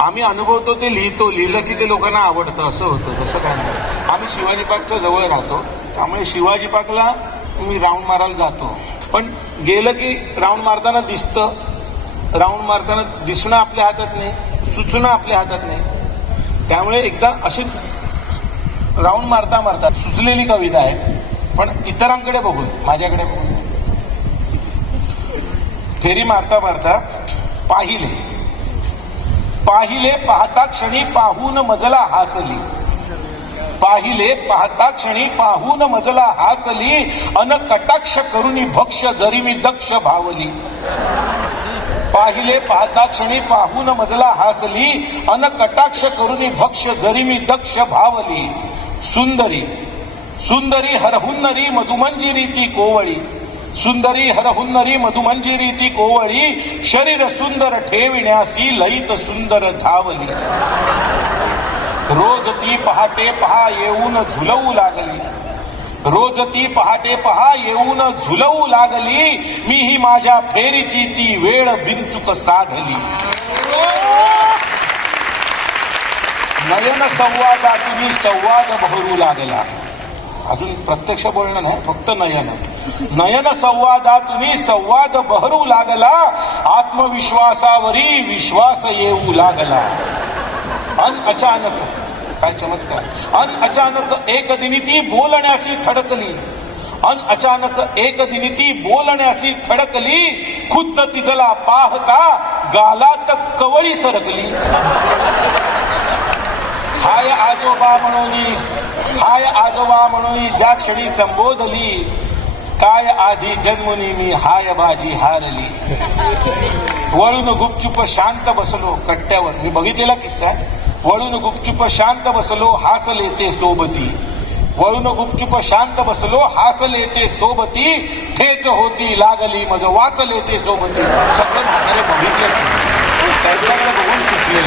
आम्ही अनुभवतो ते लिहितो, लिहिलं की ते लोकांना आवडतं असं होतं. तसं काय नाही. आम्ही शिवाजी पार्कच्या जवळ राहतो, त्यामुळे शिवाजी पार्कला मी राऊंड मारायला जातो. पण गेलं की राऊंड मारताना दिसतं, राऊंड मारताना दिसणं आपल्या हातात नाही, सुचणं आपल्या हातात नाही. त्यामुळे एकदा अशीच राऊंड मारता मारता सुचलेली कविता आहे, पण इतरांकडे बघून, माझ्याकडे बघून. फेरी मारता मारता पाहिले पाहिले पाहता क्षणी पाहून मजला हासली, पाहिले पाहता क्षणी पाहून मजला हासली, अन कटाक्ष करुनी भक्ष जरी मी दक्ष भावली. पाहिले पाहता क्षणी पाहून मजला हासली, अन कटाक्ष करुनी भक्ष जरी मी दक्ष भावली. सुंदरी सुंदरी हरहुन्नरी मधुमंजिरी ती कोवळी, सुंदरी हरहुन्नरी मधुमंजिरी ती कोवळी, शरीर सुंदर ठेविण्यासी लईत सुंदर धावली. रोज ती पहाटे पहा येऊन झुलवू लागली, रोज ती पहाटे पहा येऊन झुलवू लागली, मी ही माझ्या फेरीची ती वेळ बिनचूक साधली. नयन संवादातून संवाद बहरू लागला. अजून प्रत्यक्ष बोलणं नाही, फक्त नयन. नयन संवादातून संवाद बहरू लागला, आत्मविश्वासावरी विश्वास येऊ लागला. अन अचानक, काय चमत्कार, अन अचानक एक दिनी ती बोलण्यासी थडकली, अन अचानक एक दिनी ती बोलण्यासी थडकली, खुद्द तिजला पाहता गालात कवळी सरकली. हाय आजोबा म्हणून, हाय आजोबा म्हणून ज्या क्षणी संबोधली, काय आधी जन्मुनी मी हाय बाजी हारली. वळून गुपचूप शांत बसलो कट्ट्यावर, मी बघितलेला किस्सा. वळून गुपचूप शांत बसलो हासले ते सोबती, वळून गुपचूप शांत बसलो हासले ते सोबती, ठेच होती लागली मज वाचले ते सोबती. सगळं म्हातारे बघितलं, त्यांच्याकडे बघून सुचले.